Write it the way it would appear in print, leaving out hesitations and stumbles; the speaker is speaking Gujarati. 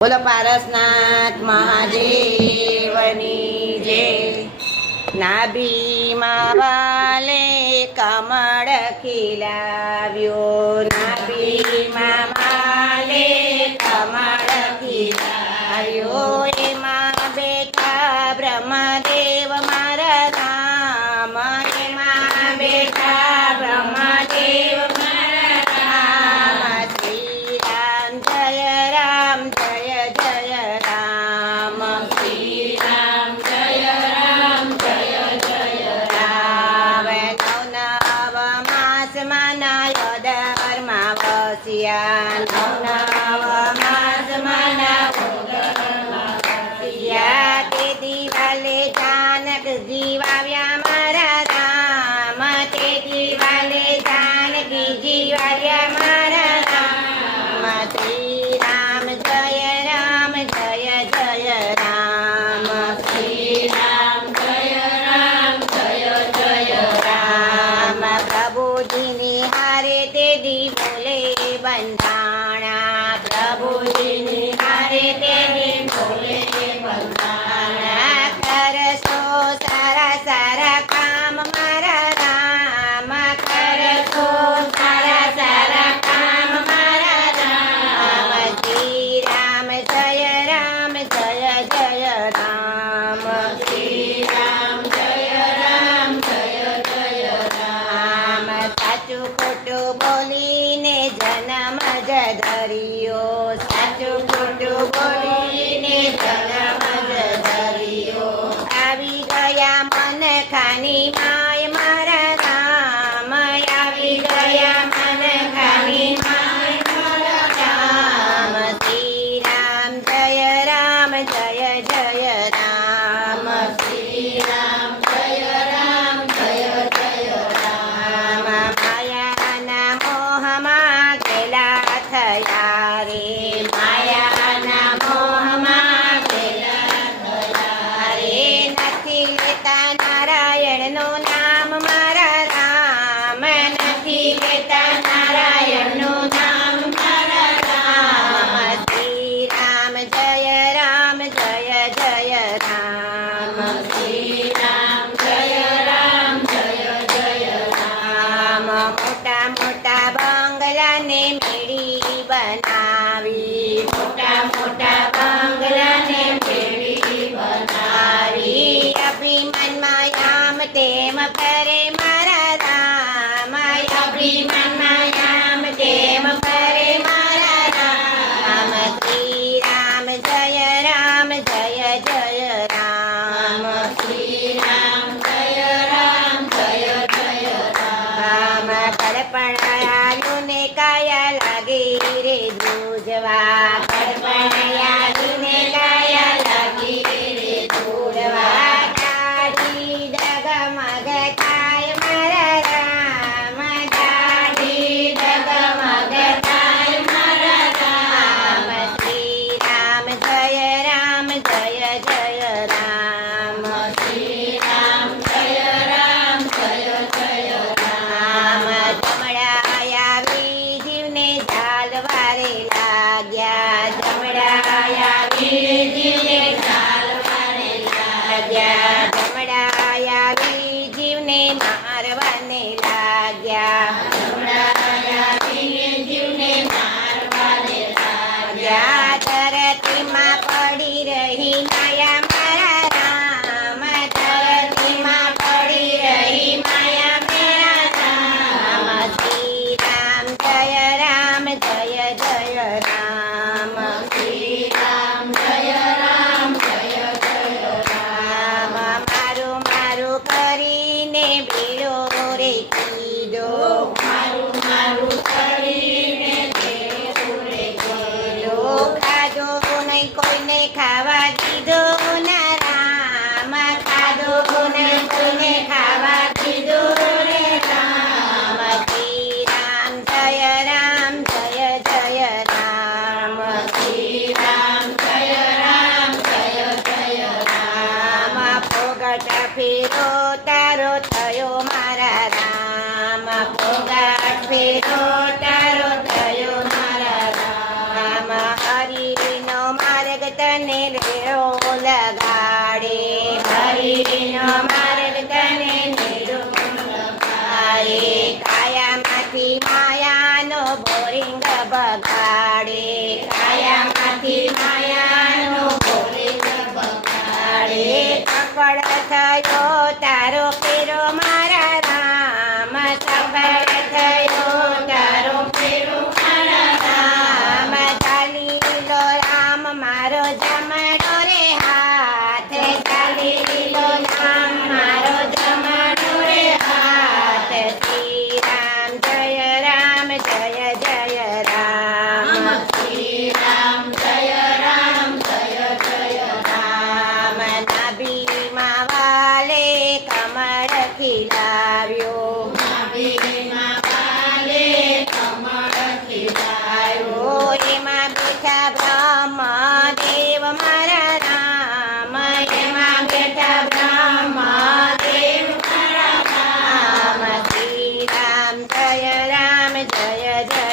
બોલો પારસનાથ મહાદેવની જય। નાભીમાં વાલે કમળ ખીલાવ્યો, નાભીમાં વાલે કમળ ખીલાવ્યો, એમાં બેઠા બ્રહ્મદેવ મારા રામ, એમાં બેઠા બ્રહ્મદેવ મારા રામ। શ્રી રામ જય રામ જય જય રામ, શ્રી રામ જય રામ જય જય રામ। નવ માસમાં નાયો ધર્મા વસ્યા, નવ માસમાં નાયો ધર્મા વસ્યા, તે દિવાલે જાનકજી વાવ્યા મારા રામ, તે દિવાલે જાનકીજી વાવ્યા મારા રામ। શ્રી રામ જય રામ જય જય રામ, શ્રી રામ જય રામ જય જય રામ। પ્રભુજીની હારે તે દી બોલે બંધાણા, પ્રભુજીની હારે તે દી બોલે બંધાણા, કરશો સારા સારા કામ મારા રામ, કરશો સારા સારા કામ મારા રામ। શ્રી રામ જય રામ જય જય રામ, શ્રી રામ જય રામ જય જય રામ। સાચું ખોટું બોલીને જન્મ જ ધર્યો, સાચું ખોટું બોલીને જન્મ જ ધર્યો, આવી ગયા મન ખાની માય મારા રામ, આવી ગયા મન ખાની માય મારા રામ। શ્રી રામ જય રામ જય જય રામ, શ્રી રામ જય રામ જય જય રામ। માયાના મોહમાં ગેલા થયા રે, માયાના મોહમાં ગેલા થયા રે, નથી લેતા નારાયણનું નામ મારા રામ, નથી લેતા નારાયણનું નામ મારા રામ। શ્રી રામ જય રામ જય જય રામ, શ્રી રામ જય રામ જય જય રામ। મોટા મોટા બંગલાને મેળી બનાવી, મોટા મોટા બંગલાને મેળી બનાવી, અભિમાનમાં આમ તેમ કરે મારા રામ, અભિમાનમાં આમ તેમ કરે મારા રામ। શ્રી રામ જય રામ જય જય રામ, શ્રી રામ જય રામ જય જય રામ। કડપણ આયુને કાયા લાગી રે ધ્રુજવા, કડપણ આયુને કાયા લાગી રે ધ્રુજવા, દાઢી ડગમગ થાય મારા રામ, દાઢી ડગમગ થાય મારા રામ। શ્રી રામ જય રામ જય જય રામ, શ્રી રામ જય રામ જય જય રામ। જમડાયા જીવને ઝાલવારે લાગ્યા, જમડાયા જીવને ઝાલવારે લાગ્યા, જમડાયા જીવને મારવાને લાગ્યા, જમડાયા જીવને મારવાને લાગ્યા, ધરતીમાં પડી રહી માયા મારા રામ, ધરતીમાં પડી રહી માયા મેરા રામ। શ્રી રામ જય રામ જય જય રામ, શ્રી રામ જય રામ જય જય રામ। મારું મારું કરીને ભીડો રે કીધો, મારું મારું કરીને ભીડો રે કીધો, ખાધો નહીં કોઈને ખાવા દીધો તને રેડો લગાડે હરિનો માર્ગ તને રેડો લગાડે કાયામાંથી માયાનો બોરિંગ બગાડે કાયામાંથી માયાનો બોરિંગ બગાડે સફળ થયો તારો ફેરો મારા રામ સફળ થયો તારો ફેરો મારા રામ ચાલી લો રામ મારો જમણા